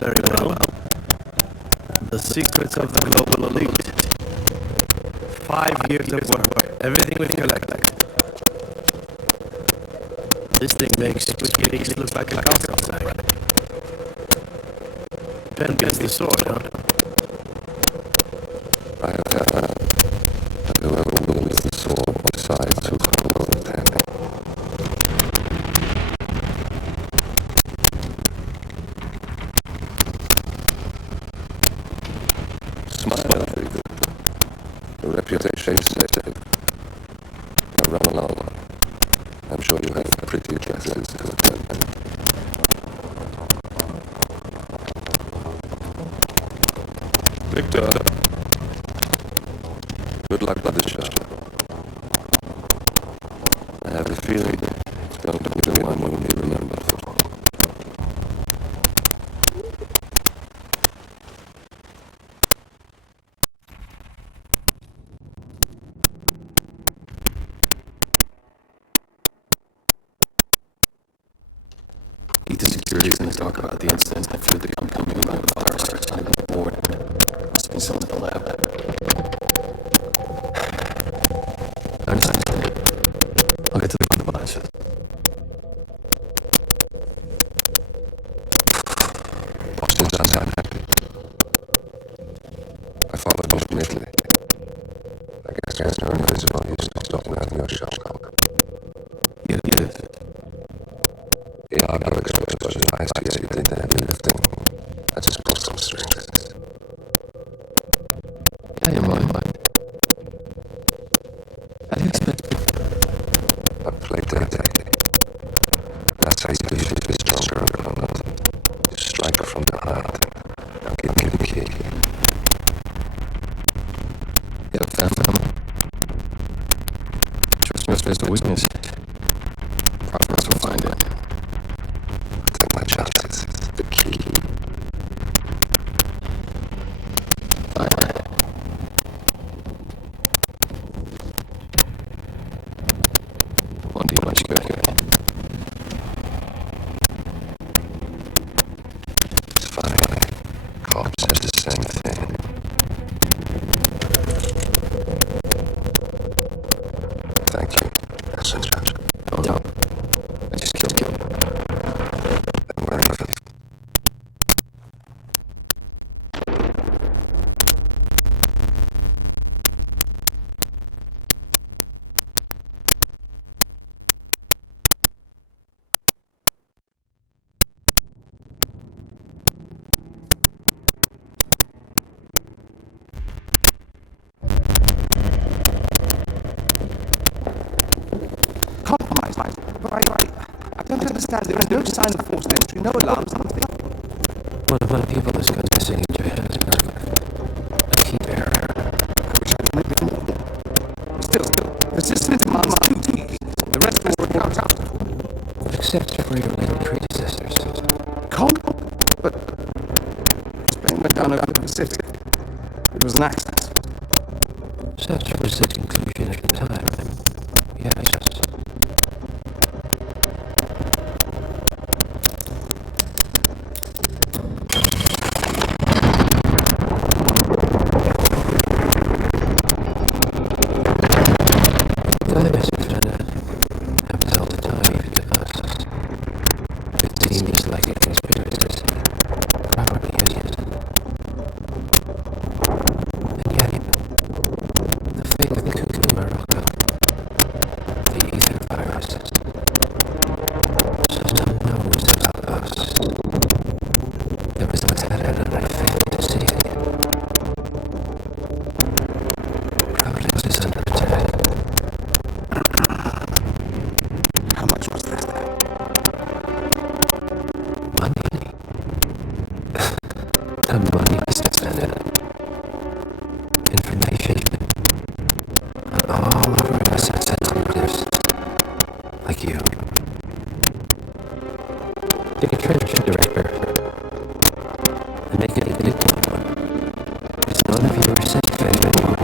Very well. The secrets of the global elite. 5 years of work. Everything we've collected. This thing makes WikiLeaks look like a gossip site. Pen gets the sword, huh? Whoever wields the sword decides who will pen. Smile, the reputation is safe. Now run along. I'm sure you have pretty dresses to attend. Victor, good luck with the show. I have a feeling it's going to be the one you will remember. The security is going to talk about the incident and fear the upcoming virus. I'm bored. Must be someone at the lab. I understand. I'll get to the device. Boston's unhappy. I followed you from Italy. I guess there's no invisible use to stop me out of your shop. Yes. The Argo experts advised you did the heavy lifting. I just pulled some strings. I am on mind. How do you expect I played dirty. That's how you defeat a stronger opponent. You strike her from behind. Now give me the key. you have found them? Trust me, is the weakness. Progress will find it. Take my chances. The key. Fine. Won't do much good. It's funny. Cobb says the same thing. Thank you, messenger. No. I just killed you. And we're in the Compromise. Right. I don't understand. There is no sign of forced entry, no alarms, nothing. One of my people is going missing in Johannesburg. A key bearer. I wish I could make it more. Still, the system demands 2 keys. The rest will work out after. Except for your late predecessors. But Spain went down over the Pacific. It was an accident. Such was the conclusion at the time. Yes. Divers have all the time even to us. It seems like a conspiracy. Probably is. And yet, the fate of Cuckoo Morocco, the ether virus, someone knows about us. There was a pattern and I failed to see it. Providence is under attack. How much was that? Money. The money is defended. Information. On all of our assets and others. Like you. Take a treasure director. And make it a good one. It's none of your safe anymore.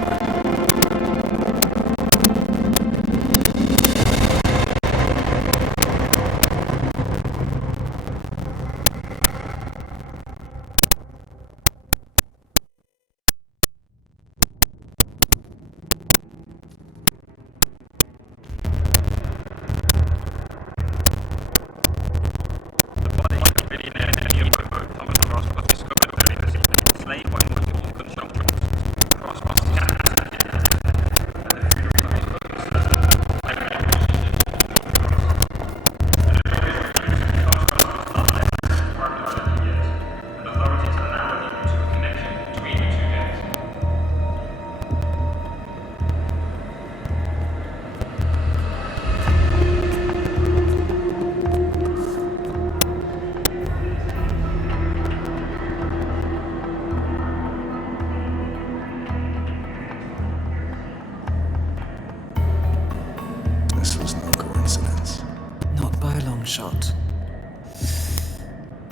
shot.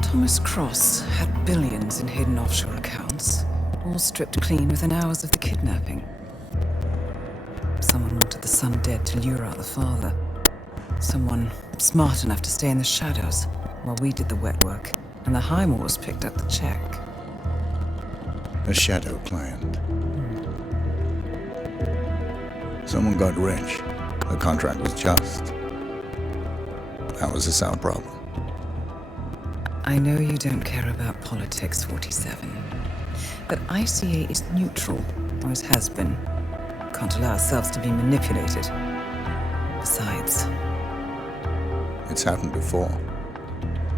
Thomas Cross had billions in hidden offshore accounts, all stripped clean within hours of the kidnapping. Someone wanted the son dead to lure out the father. Someone smart enough to stay in the shadows while we did the wet work, and the Highmoors picked up the check. A shadow client. Someone got rich. The contract was just. How was this our problem? I know you don't care about politics, 47. But ICA is neutral, always has been. Can't allow ourselves to be manipulated. Besides... It's happened before.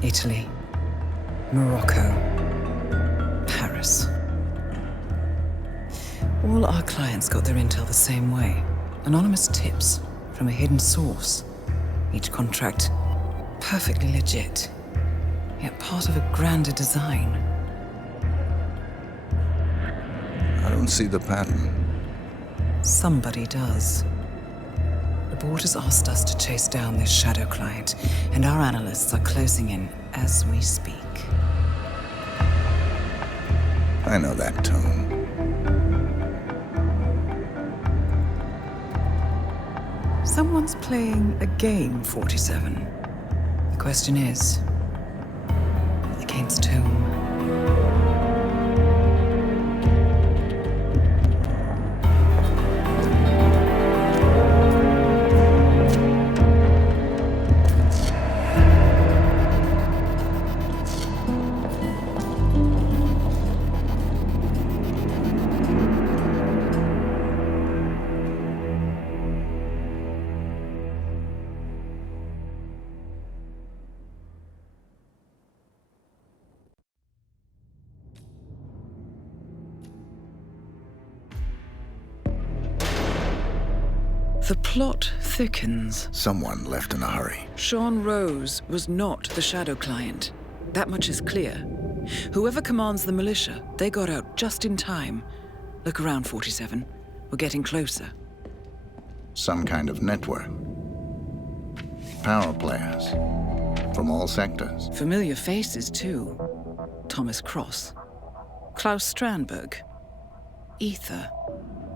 Italy, Morocco, Paris. All our clients got their intel the same way. Anonymous tips from a hidden source. Each contract perfectly legit, yet part of a grander design. I don't see the pattern. Somebody does. The board has asked us to chase down this shadow client, and our analysts are closing in as we speak. I know that tone. Someone's playing a game, 47. The question is, against whom? The plot thickens. Someone left in a hurry. Sean Rose was not the shadow client. That much is clear. Whoever commands the militia, they got out just in time. Look around, 47. We're getting closer. Some kind of network. Power players. From all sectors. Familiar faces, too. Thomas Cross. Klaus Strandberg. Ether.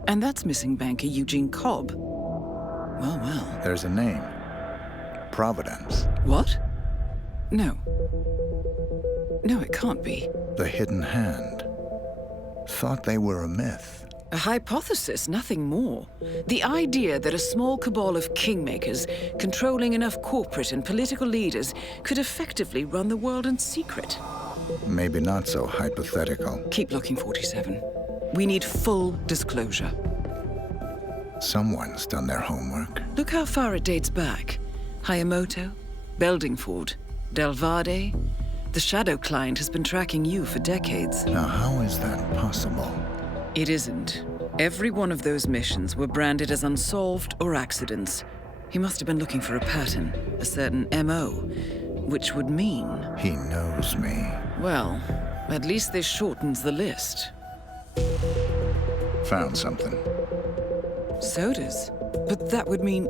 And that's missing banker Eugene Cobb. Well, well. There's a name. Providence. What? No. No, it can't be. The hidden hand. Thought they were a myth. A hypothesis, nothing more. The idea that a small cabal of kingmakers, controlling enough corporate and political leaders, could effectively run the world in secret. Maybe not so hypothetical. Keep looking, 47. We need full disclosure. Someone's done their homework. Look how far it dates back. Hayamoto, Beldingford, Delvade. The shadow client has been tracking you for decades. Now, how is that possible? It isn't. Every one of those missions were branded as unsolved or accidents. He must have been looking for a pattern, a certain MO, which would mean... He knows me. Well, at least this shortens the list. Found something. Sodas? But that would mean...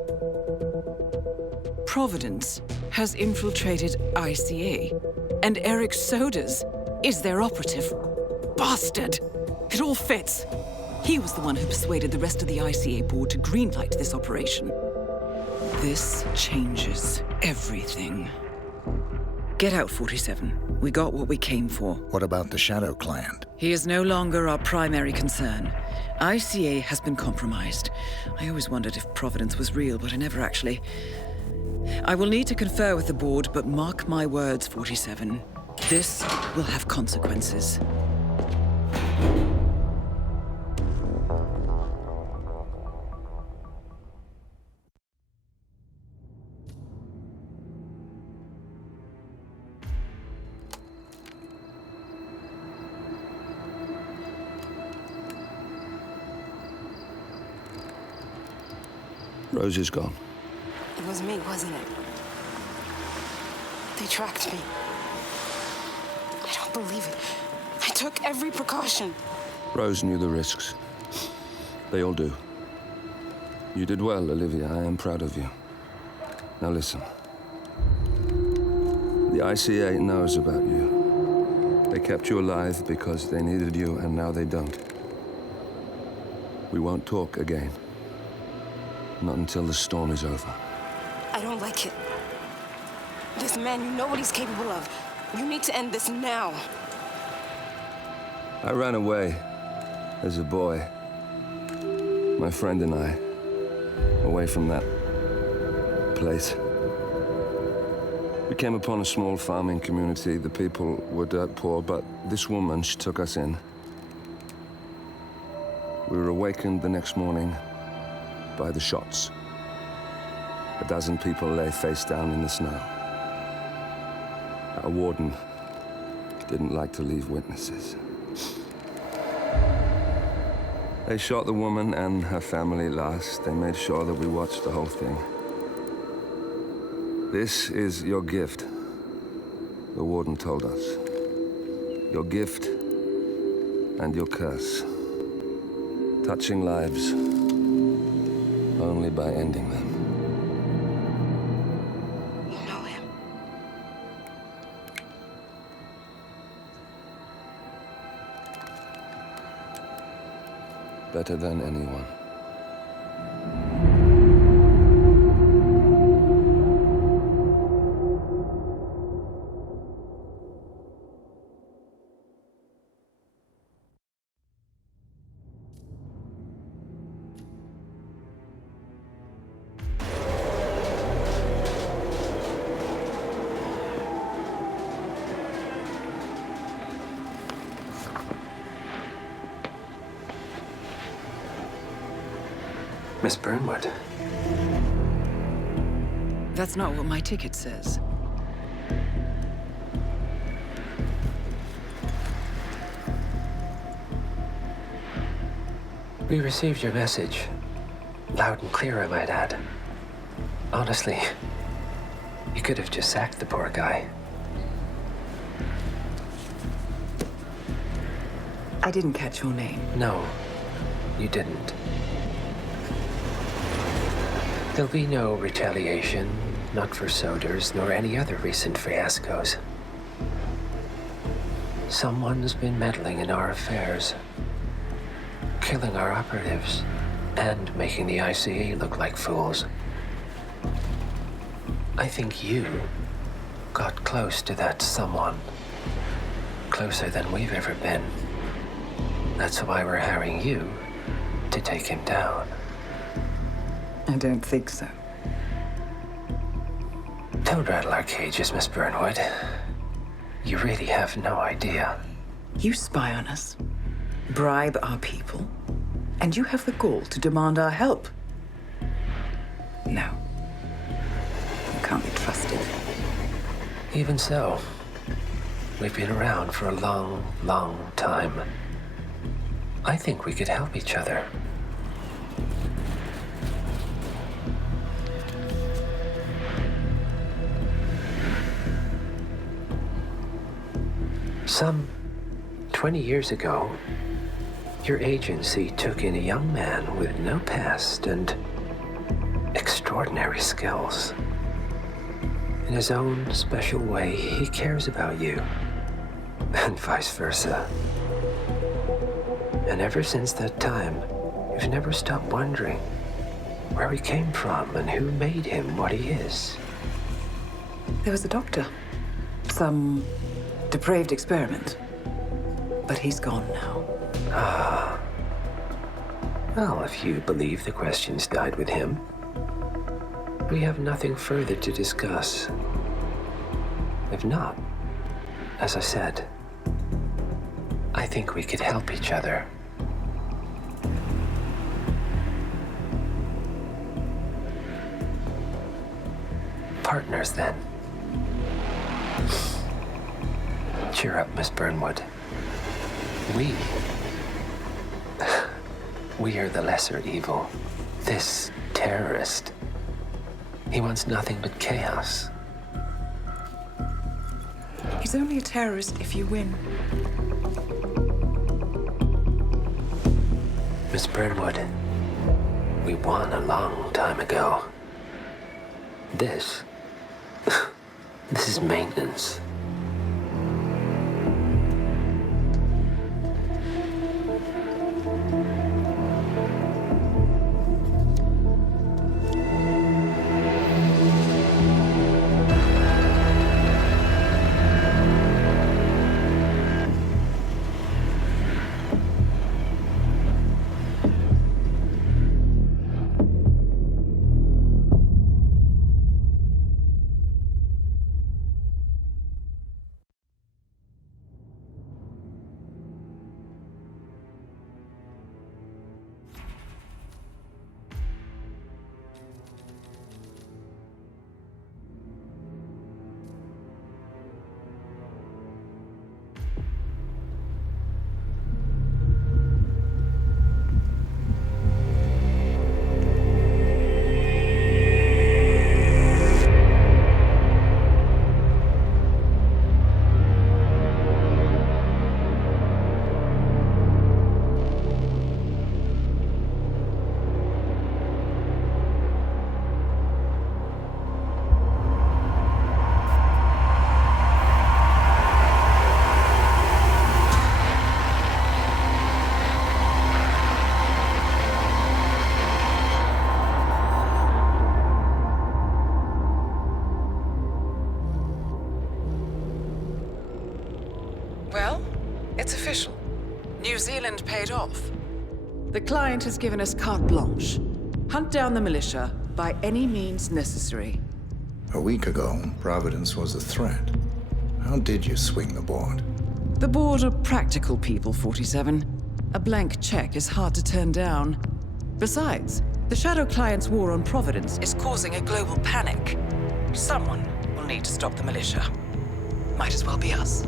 Providence has infiltrated ICA, and Eric Sodas is their operative. Bastard! It all fits. He was the one who persuaded the rest of the ICA board to greenlight this operation. This changes everything. Get out, 47. We got what we came for. What about the shadow client? He is no longer our primary concern. ICA has been compromised. I always wondered if Providence was real, but I never actually... I will need to confer with the board, but mark my words, 47. This will have consequences. Rose is gone. It was me, wasn't it? They tracked me. I don't believe it. I took every precaution. Rose knew the risks. They all do. You did well, Olivia. I am proud of you. Now listen. The ICA knows about you. They kept you alive because they needed you, and now they don't. We won't talk again. Not until the storm is over. I don't like it. This man, you know what he's capable of. You need to end this now. I ran away as a boy. My friend and I, away from that place. We came upon a small farming community. The people were dirt poor, but this woman, she took us in. We were awakened the next morning by the shots. A dozen people lay face down in the snow. Our warden didn't like to leave witnesses. They shot the woman and her family last. They made sure that we watched the whole thing. This is your gift, the warden told us. Your gift and your curse. Touching lives only by ending them. You know him. Better than anyone. Miss Burnwood. That's not what my ticket says. We received your message. Loud and clear, I might add. Honestly, you could have just sacked the poor guy. I didn't catch your name. No, you didn't. There'll be no retaliation, not for Soders, nor any other recent fiascos. Someone's been meddling in our affairs, killing our operatives, and making the ICA look like fools. I think you got close to that someone. Closer than we've ever been. That's why we're hiring you to take him down. I don't think so. Don't rattle our cages, Miss Burnwood. You really have no idea. You spy on us, bribe our people, and you have the gall to demand our help. No. You can't be trusted. Even so, we've been around for a long, long time. I think we could help each other. Some 20 years ago, your agency took in a young man with no past and extraordinary skills. In his own special way, he cares about you, and vice versa. And ever since that time, you've never stopped wondering where he came from and who made him what he is. There was a doctor. Some depraved experiment. But he's gone now. Well, if you believe the questions died with him, we have nothing further to discuss. If not, as I said, I think we could help each other. Partners, then. Cheer up, Miss Burnwood. We are the lesser evil. This terrorist, he wants nothing but chaos. He's only a terrorist if you win. Miss Burnwood, we won a long time ago. This This is maintenance. Well, it's official. New Zealand paid off. The client has given us carte blanche. Hunt down the militia by any means necessary. A week ago, Providence was a threat. How did you swing the board? The board are practical people, 47. A blank check is hard to turn down. Besides, the Shadow Client's war on Providence is causing a global panic. Someone will need to stop the militia. Might as well be us.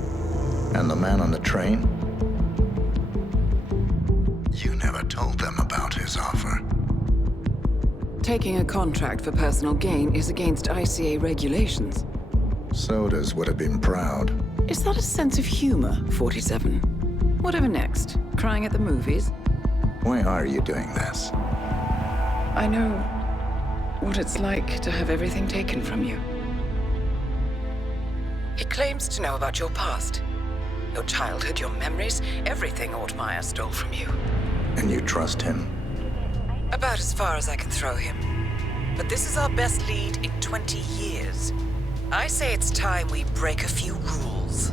And the man on the train? You never told them about his offer. Taking a contract for personal gain is against ICA regulations. Sodas would have been proud. Is that a sense of humor, 47? Whatever next? Crying at the movies? Why are you doing this? I know what it's like to have everything taken from you. He claims to know about your past. Your childhood, your memories, everything Ortmeyer stole from you. And you trust him? About as far as I can throw him. But this is our best lead in 20 years. I say it's time we break a few rules.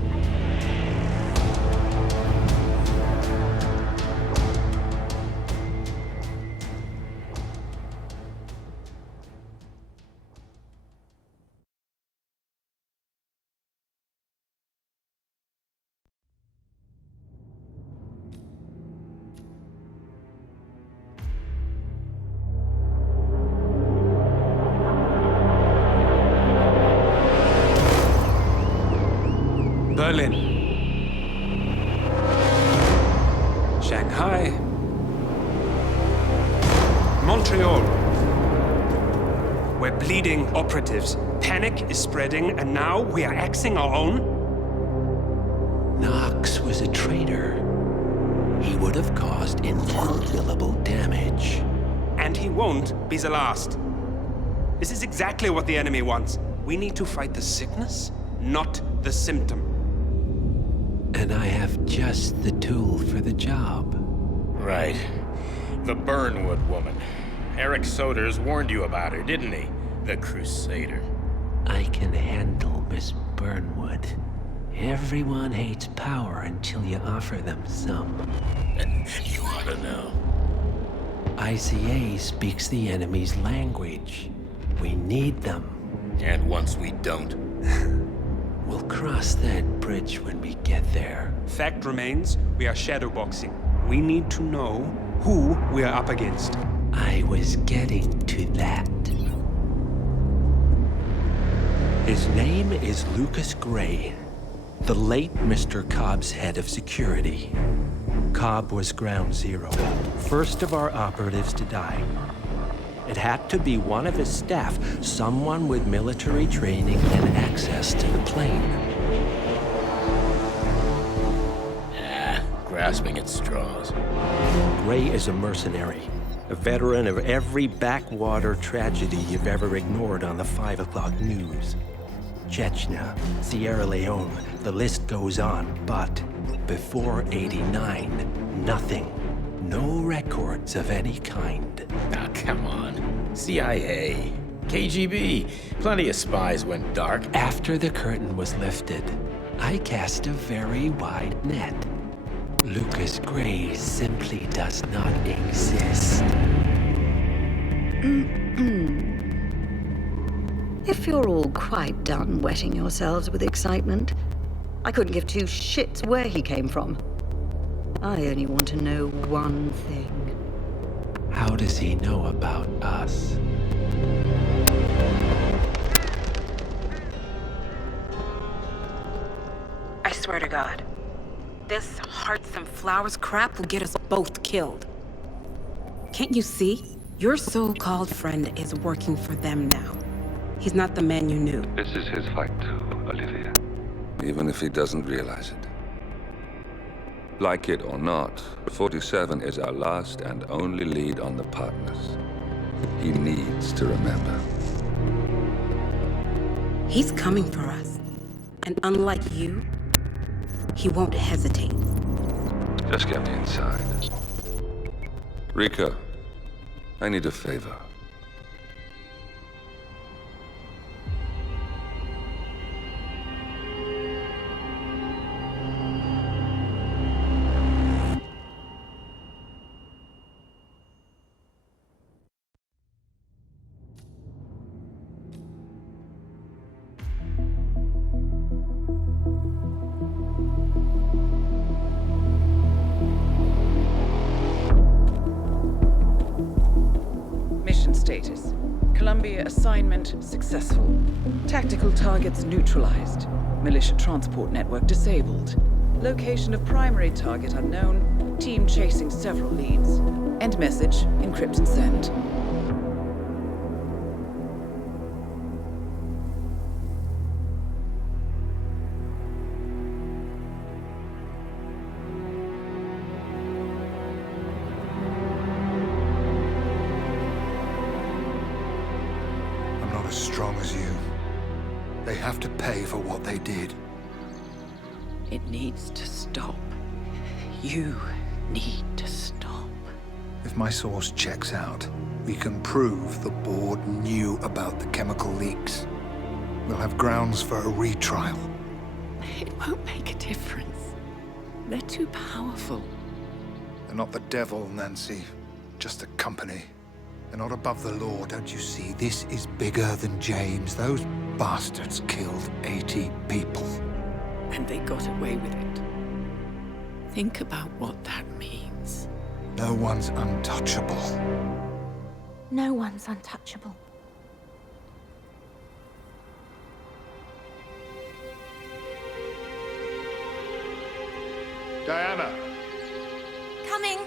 Berlin, Shanghai, Montreal. We're bleeding operatives. Panic is spreading, and now we are axing our own? Knox was a traitor. He would have caused incalculable damage. And he won't be the last. This is exactly what the enemy wants. We need to fight the sickness, not the symptom. And I have just the tool for the job. Right. The Burnwood woman. Eric Soders warned you about her, didn't he? The Crusader. I can handle Miss Burnwood. Everyone hates power until you offer them some. You ought to know. ICA speaks the enemy's language. We need them. And once we don't? We'll cross that bridge when we get there. Fact remains, we are shadowboxing. We need to know who we are up against. I was getting to that. His name is Lucas Gray, the late Mr. Cobb's head of security. Cobb was ground zero, first of our operatives to die. It had to be one of his staff, someone with military training and access to the plane. Grasping at straws. Gray is a mercenary, a veteran of every backwater tragedy you've ever ignored on the 5 o'clock news. Chechnya, Sierra Leone, the list goes on. But before '89, nothing. No records of any kind. Ah, come on. CIA, KGB, plenty of spies went dark. After the curtain was lifted, I cast a very wide net. Lucas Gray simply does not exist. If you're all quite done wetting yourselves with excitement, I couldn't give two shits where he came from. I only want to know one thing. How does he know about us? I swear to God, this hearts and flowers crap will get us both killed. Can't you see? Your so-called friend is working for them now. He's not the man you knew. This is his fight too, Olivia. Even if he doesn't realize it. Like it or not, 47 is our last and only lead on the partners. He needs to remember. He's coming for us. And unlike you, he won't hesitate. Just get me inside. Rika, I need a favor. Status. Columbia assignment successful. Tactical targets neutralized. Militia transport network disabled. Location of primary target unknown. Team chasing several leads. End message, encrypt and send. As strong as you. They have to pay for what they did. It needs to stop. You need to stop. If my source checks out, we can prove the board knew about the chemical leaks. We'll have grounds for a retrial. It won't make a difference. They're too powerful. They're not the devil, Nancy. Just a company. They're not above the law, don't you see? This is bigger than James. Those bastards killed 80 people. And they got away with it. Think about what that means. No one's untouchable. No one's untouchable. Diana! Coming!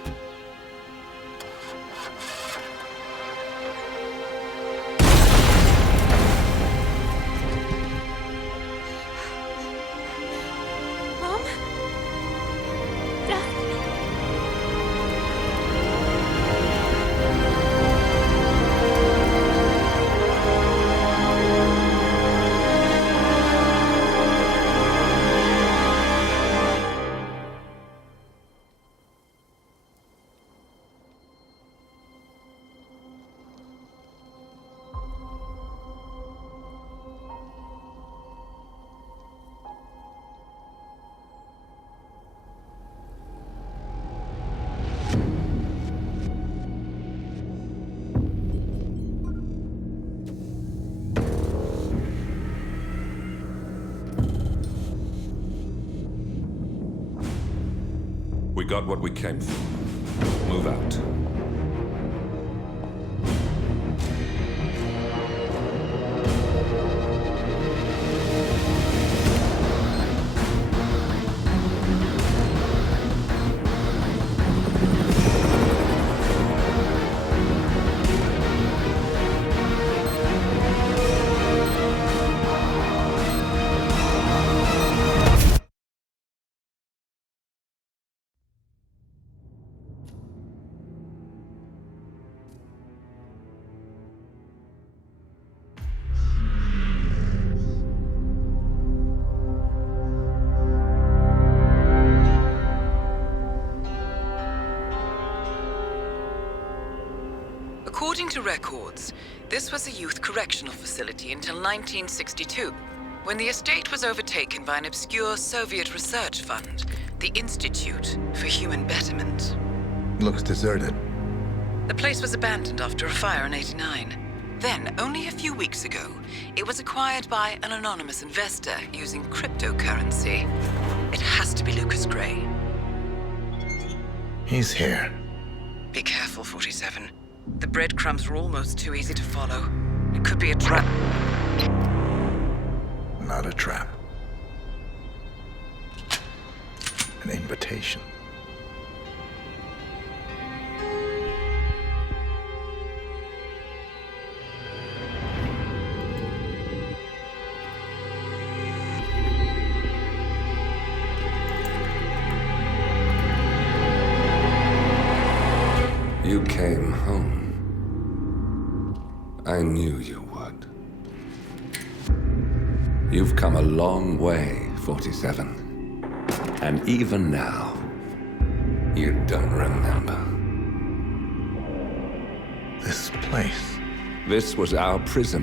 We got what we came for. Move out. According to records, this was a youth correctional facility until 1962, when the estate was overtaken by an obscure Soviet research fund, the Institute for Human Betterment. Looks deserted. The place was abandoned after a fire in '89. Then, only a few weeks ago, it was acquired by an anonymous investor using cryptocurrency. It has to be Lucas Gray. He's here. Be careful, 47. The breadcrumbs were almost too easy to follow. It could be a trap. Not a trap. An invitation. You came home. I knew you would. You've come a long way, 47. And even now, you don't remember. This place. This was our prison,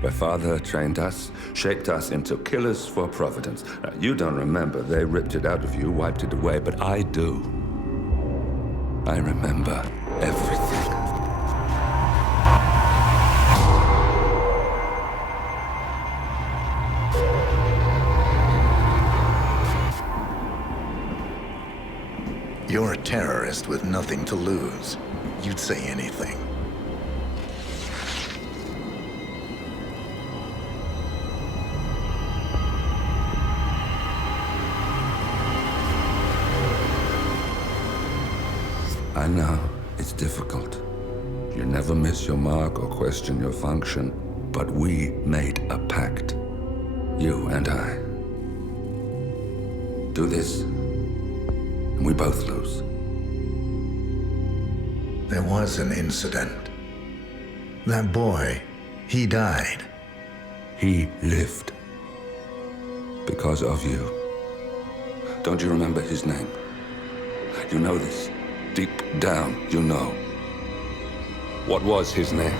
where Father trained us, shaped us into killers for Providence. Now, you don't remember. They ripped it out of you, wiped it away, but I do. I remember everything. You're a terrorist with nothing to lose. You'd say anything. I know, it's difficult. You never miss your mark or question your function, but we made a pact. You and I. Do this, and we both lose. There was an incident. That boy, he died. He lived. Because of you. Don't you remember his name? You know this. Deep down, you know. What was his name?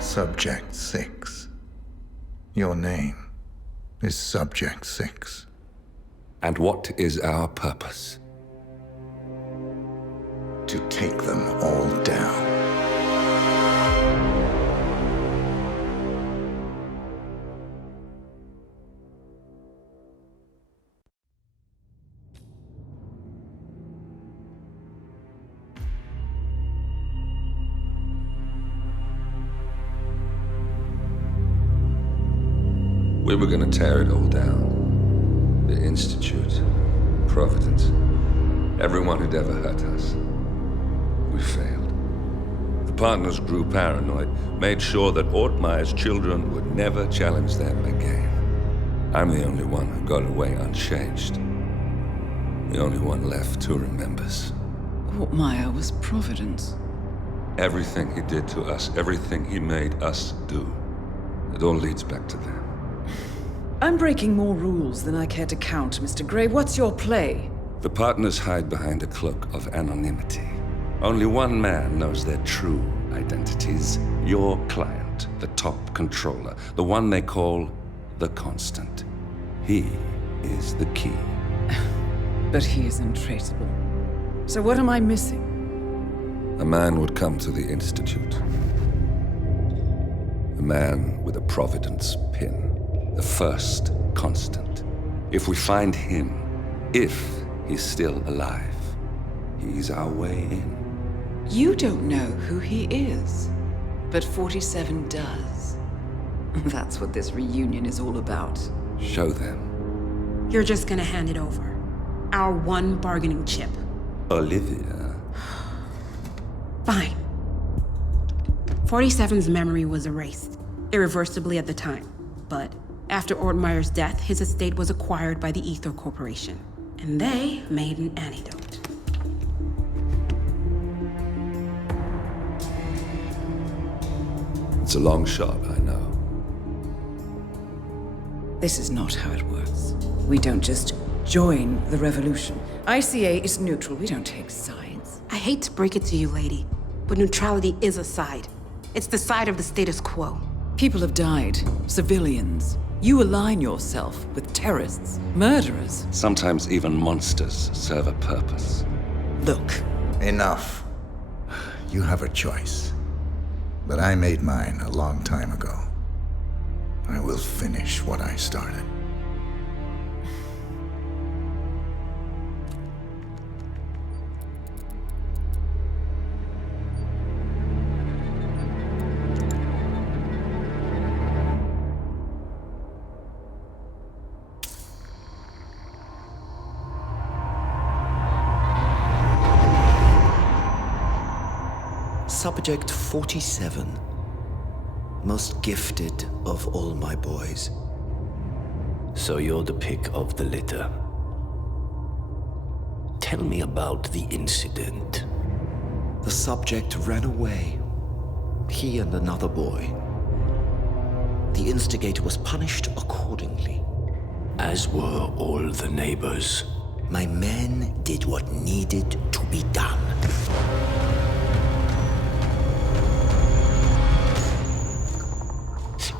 Subject 6. Your name is Subject 6. And what is our purpose? To take them all down. We were gonna tear it all down. The Institute, Providence, everyone who'd ever hurt us. We failed. The partners grew paranoid, made sure that Ortmeyer's children would never challenge them again. I'm the only one who got away unchanged. The only one left who remembers. Ortmeyer was Providence. Everything he did to us, everything he made us do, it all leads back to them. I'm breaking more rules than I care to count, Mr. Gray. What's your play? The partners hide behind a cloak of anonymity. Only one man knows their true identities. Your client, the top controller, the one they call the Constant. He is the key. But he is untraceable. So what am I missing? A man would come to the Institute. A man with a Providence pin. The first Constant. If we find him, if he's still alive, he's our way in. You don't know who he is, but 47 does. That's what this reunion is all about. Show them. You're just gonna hand it over. Our one bargaining chip. Olivia. Fine. 47's memory was erased, irreversibly at the time. But after Ortmeyer's death, his estate was acquired by the Ether Corporation. And they made an antidote. It's a long shot, I know. This is not how it works. We don't just join the revolution. ICA is neutral. We don't take sides. sides. I hate to break it to you, lady, but neutrality is a side. It's the side of the status quo. People have died. Civilians. You align yourself with terrorists, murderers. Sometimes even monsters serve a purpose. Look. Enough. You have a choice. But I made mine a long time ago. I will finish what I started. Subject 47. Most gifted of all my boys. So you're the pick of the litter. Tell me about the incident. The subject ran away. He and another boy. The instigator was punished accordingly. As were all the neighbors. My men did what needed to be done.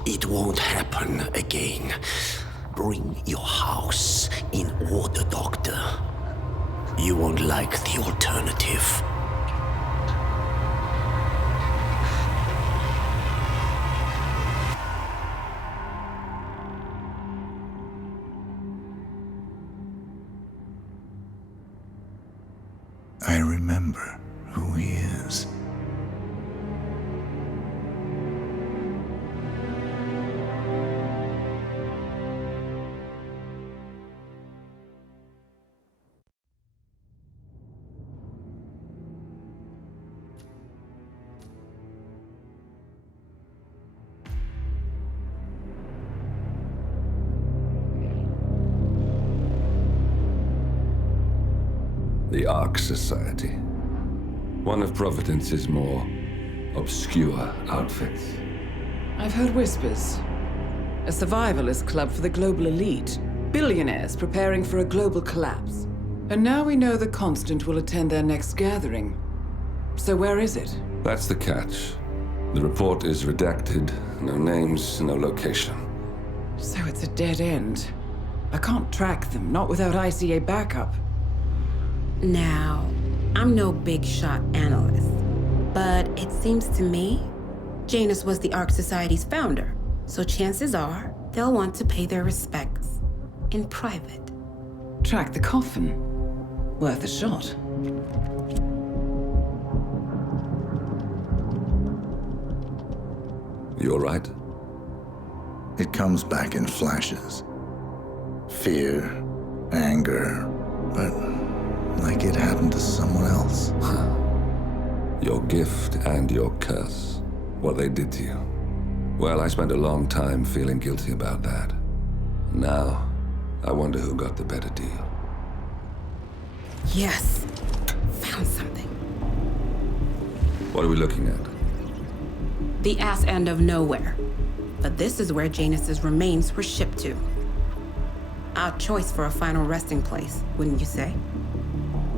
It won't happen again. Bring your house in order, Doctor. You won't like the alternative. I remember who he is. The Ark Society. One of Providence's more obscure outfits. I've heard whispers. A survivalist club for the global elite. Billionaires preparing for a global collapse. And now we know the Constant will attend their next gathering. So where is it? That's the catch. The report is redacted. No names, no location. So it's a dead end. I can't track them, not without ICA backup. Now, I'm no big shot analyst, but it seems to me Janus was the Ark Society's founder, so chances are they'll want to pay their respects in private. Track the coffin. Worth a shot. You all right? It comes back in flashes. Fear, anger, but like it happened to someone else. Your gift and your curse. What they did to you. Well, I spent a long time feeling guilty about that. Now, I wonder who got the better deal. Yes. Found something. What are we looking at? The ass end of nowhere. But this is where Janus's remains were shipped to. Odd choice for a final resting place, wouldn't you say?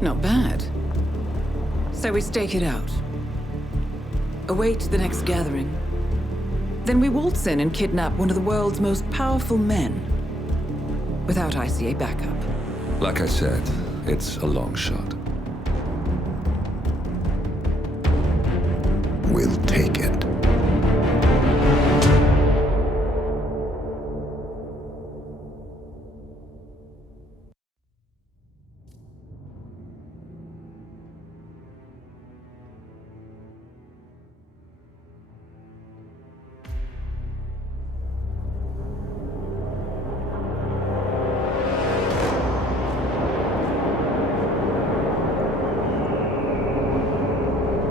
Not bad. So we stake it out. Await the next gathering. Then we waltz in and kidnap one of the world's most powerful men. Without ICA backup. Like I said, it's a long shot. We'll take it.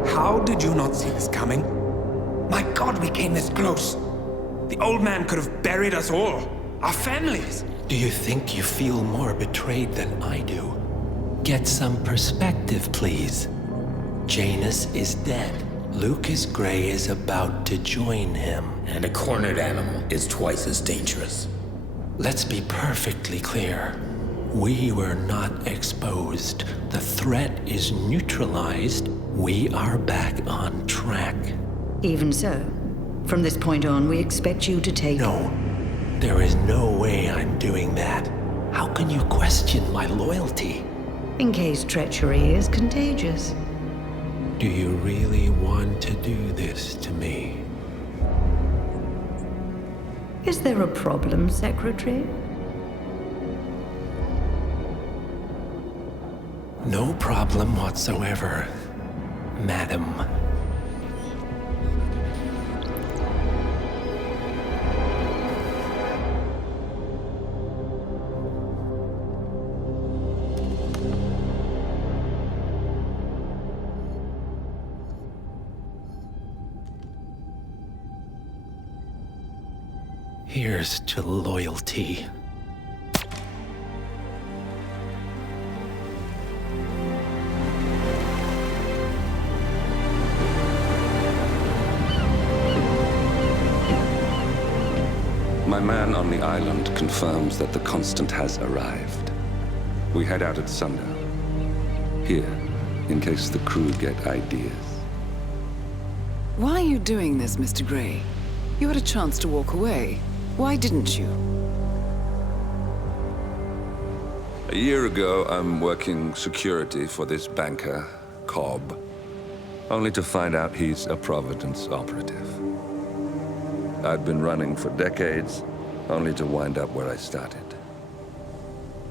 How did you not see this coming? My God, we came this close. The old man could have buried us all. Our families. Do you think you feel more betrayed than I do? Get some perspective, please. Janus is dead. Lucas Gray is about to join him. And a cornered animal is twice as dangerous. Let's be perfectly clear. We were not exposed. The threat is neutralized. We are back on track. Even so, from this point on, we expect you to take... No, there is no way I'm doing that. How can you question my loyalty? In case treachery is contagious. Do you really want to do this to me? Is there a problem, Secretary? No problem whatsoever, Madam. Here's to loyalty. My man on the island confirms that the Constant has arrived. We head out at sundown. Here, in case the crew get ideas. Why are you doing this, Mr. Grey? You had a chance to walk away. Why didn't you? A year ago, I'm working security for this banker, Cobb, only to find out he's a Providence operative. I'd been running for decades, only to wind up where I started.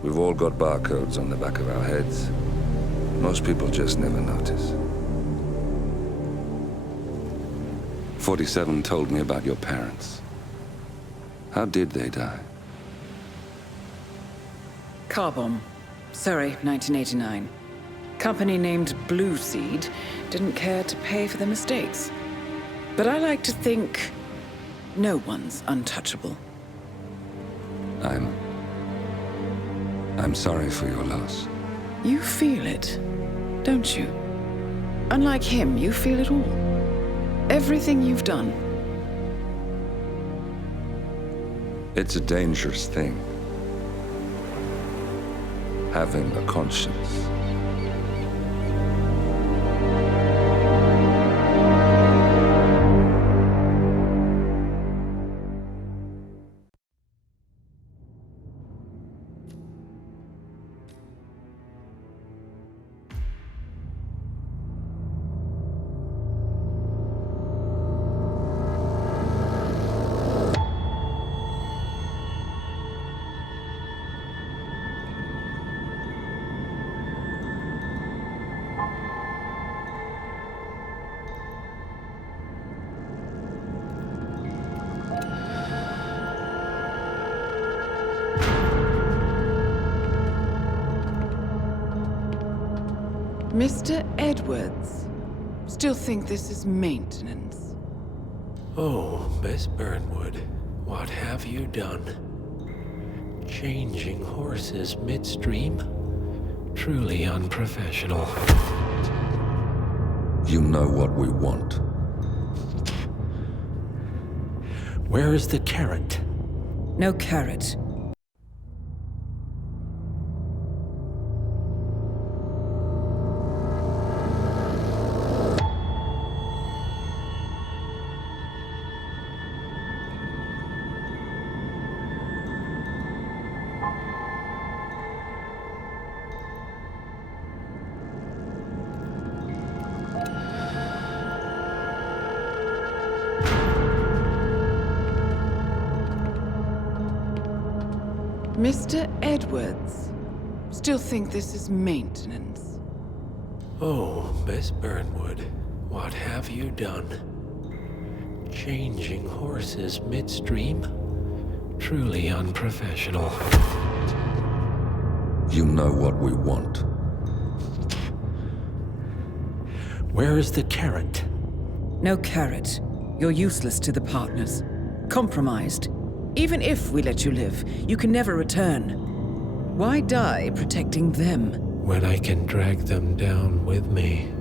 We've all got barcodes on the back of our heads. Most people just never notice. 47 told me about your parents. How did they die? Car bomb. Surrey, 1989. Company named Blue Seed didn't care to pay for their mistakes. But I like to think no one's untouchable. I'm sorry for your loss. You feel it, don't you? Unlike him, you feel it all. Everything you've done. It's a dangerous thing. Having a conscience. Mr. Edwards, still think this is maintenance? Oh, Miss Burnwood, what have you done? Changing horses midstream? Truly unprofessional. You know what we want. Where is the carrot? No carrot. Mr. Edwards, still think this is maintenance? Oh, Miss Burnwood, what have you done? Changing horses midstream? Truly unprofessional. You know what we want. Where is the carrot? No carrot. You're useless to the partners. Compromised. Even if we let you live, you can never return. Why die protecting them? When I can drag them down with me.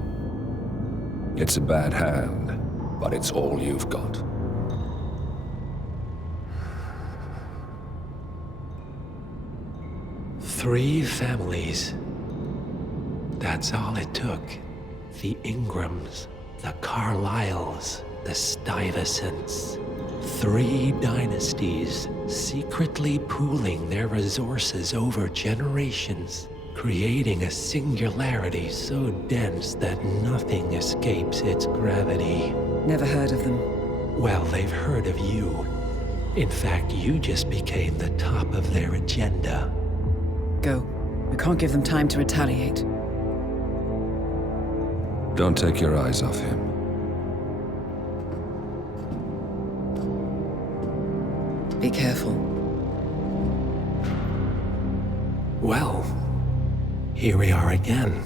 It's a bad hand, but it's all you've got. 3 families. That's all it took. The Ingrams, the Carlyles, the Stuyvesants. 3 dynasties secretly pooling their resources over generations, creating a singularity so dense that nothing escapes its gravity. Never heard of them. Well, they've heard of you. In fact, you just became the top of their agenda. Go. We can't give them time to retaliate. Don't take your eyes off him. Be careful. Well, here we are again.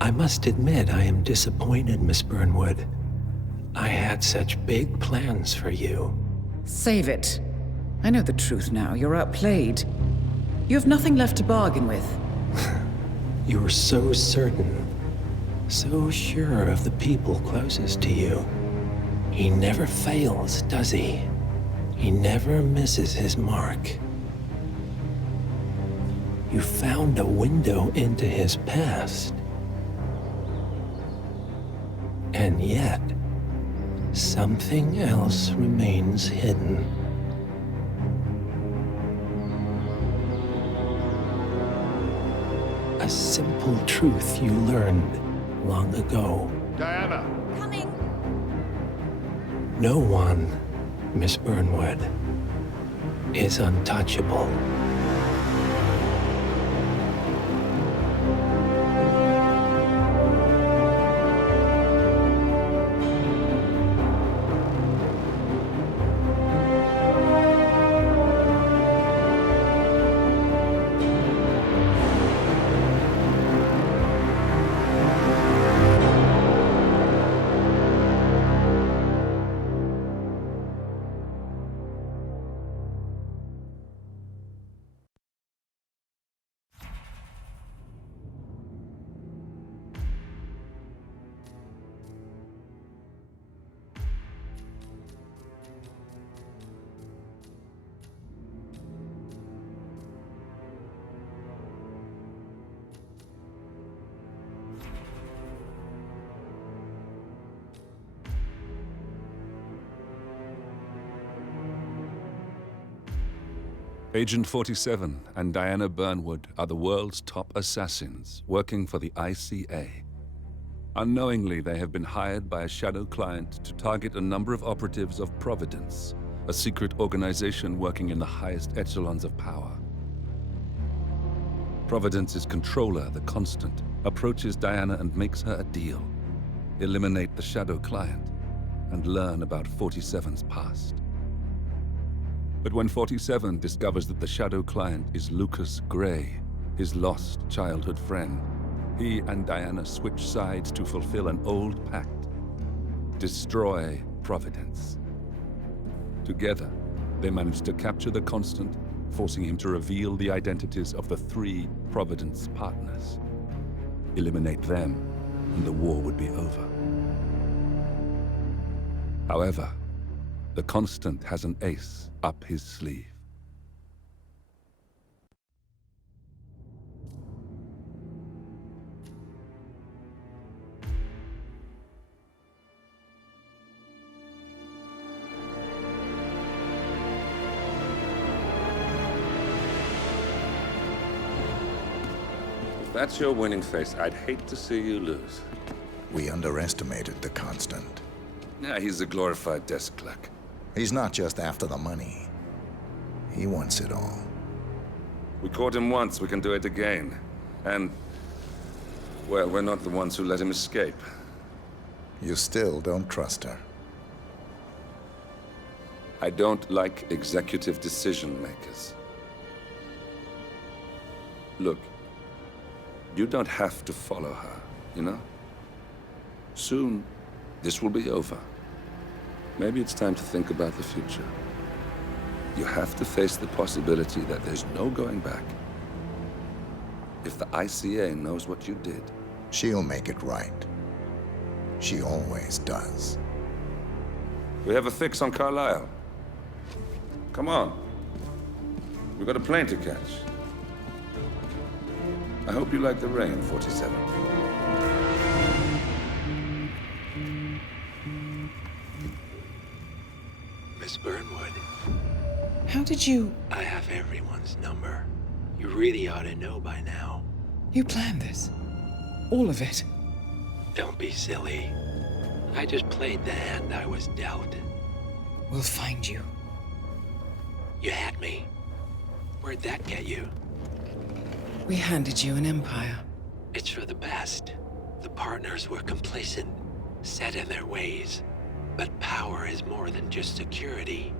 I must admit I am disappointed, Miss Burnwood. I had such big plans for you. Save it. I know the truth now. You're outplayed. You have nothing left to bargain with. You're so certain, so sure of the people closest to you. He never fails, does he? He never misses his mark. You found a window into his past. And yet, something else remains hidden. A simple truth you learned long ago. Diana! Coming! No one, Miss Burnwood, is untouchable. Agent 47 and Diana Burnwood are the world's top assassins working for the ICA. Unknowingly, they have been hired by a shadow client to target a number of operatives of Providence, a secret organization working in the highest echelons of power. Providence's controller, the Constant, approaches Diana and makes her a deal. Eliminate the shadow client and learn about 47's past. But when 47 discovers that the shadow client is Lucas Gray, his lost childhood friend, he and Diana switch sides to fulfill an old pact: destroy Providence. Together, they manage to capture the Constant, forcing him to reveal the identities of the 3 Providence partners. Eliminate them, and the war would be over. However, the Constant has an ace up his sleeve. If that's your winning face, I'd hate to see you lose. We underestimated the Constant. Yeah, he's a glorified desk clerk. He's not just after the money. He wants it all. We caught him once, we can do it again. And, well, we're not the ones who let him escape. You still don't trust her. I don't like executive decision makers. Look, you don't have to follow her, you know? Soon, this will be over. Maybe it's time to think about the future. You have to face the possibility that there's no going back. If the ICA knows what you did, she'll make it right. She always does. We have a fix on Carlisle. Come on. We've got a plane to catch. I hope you like the rain, 47. Miss Burnwood. How did you... I have everyone's number. You really ought to know by now. You planned this? All of it? Don't be silly. I just played the hand I was dealt. We'll find you. You had me. Where'd that get you? We handed you an empire. It's for the best. The partners were complacent, set in their ways. But power is more than just security.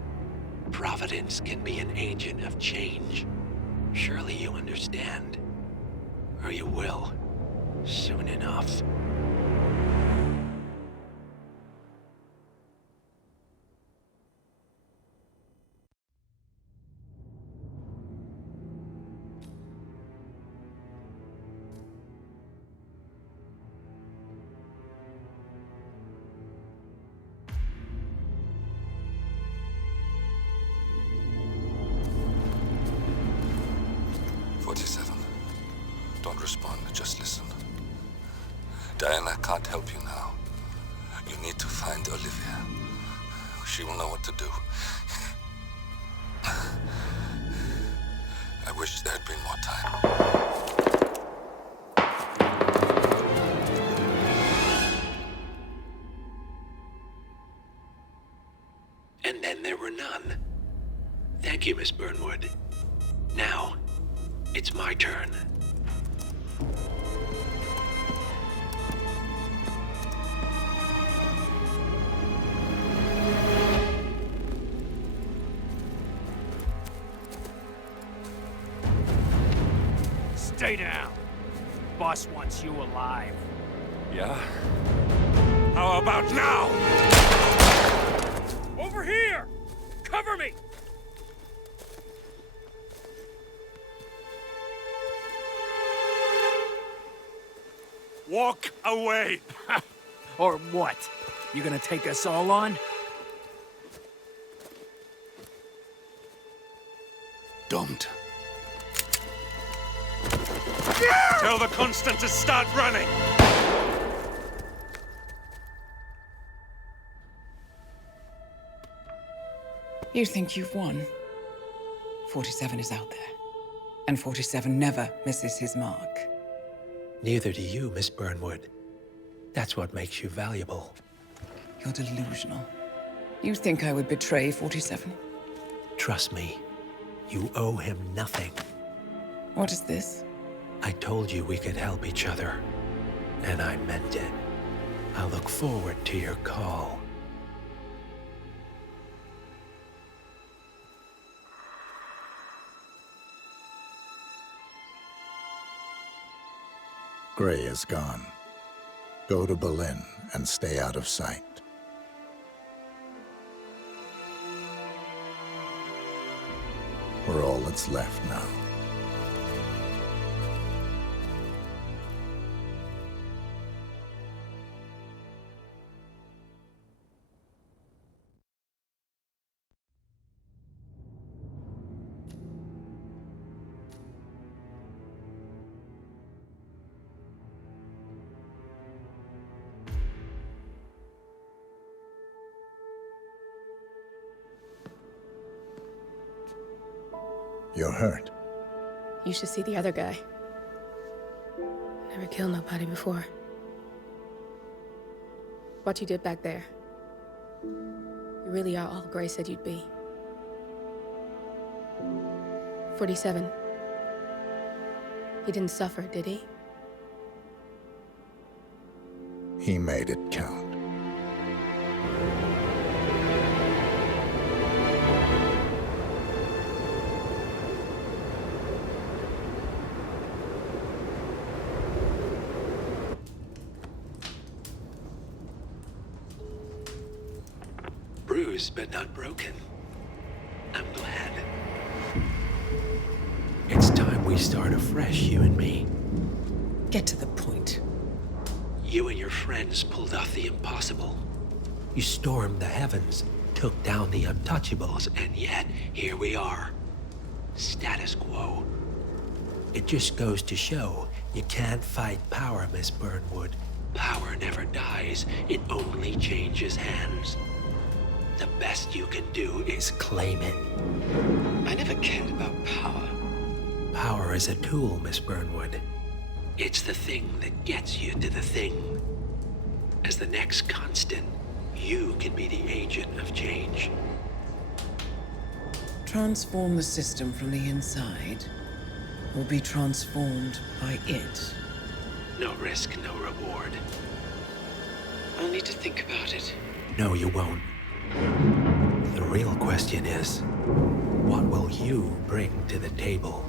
Providence can be an agent of change. Surely you understand. Or you will. Soon enough. Don't respond, just listen. Diana can't help you now. You need to find Olivia. She will know what to do. I wish there had been more time. And then there were none. Thank you, Miss Burnwood. Now, it's my turn. Stay down. Boss wants you alive. Yeah? How about now? Over here! Cover me! Walk away! Or what? You gonna take us all on? Don't. Tell the Constant to start running! You think you've won? 47 is out there. And 47 never misses his mark. Neither do you, Miss Burnwood. That's what makes you valuable. You're delusional. You think I would betray 47? Trust me, you owe him nothing. What is this? I told you we could help each other, and I meant it. I look forward to your call. Gray is gone. Go to Berlin and stay out of sight. We're all that's left now. You're hurt. You should see the other guy. Never killed nobody before. What you did back there. You really are all Gray said you'd be. 47. He didn't suffer, did he? He made it count. Bruised, but not broken. I'm glad. It's time we start afresh, you and me. Get to the point. You and your friends pulled off the impossible. You stormed the heavens, took down the untouchables, And yet, here we are. Status quo. It just goes to show you can't fight power, Miss Burnwood. Power never dies, it only changes hands. The best you can do is Claim it. I never cared about power. Power is a tool, Miss Burnwood. It's the thing that gets you to the thing. As the next constant, you can be the agent of change. Transform the system from the inside, or be transformed by it. No risk, no reward. I'll need to think about it. No, you won't. The real question is, what will you bring to the table?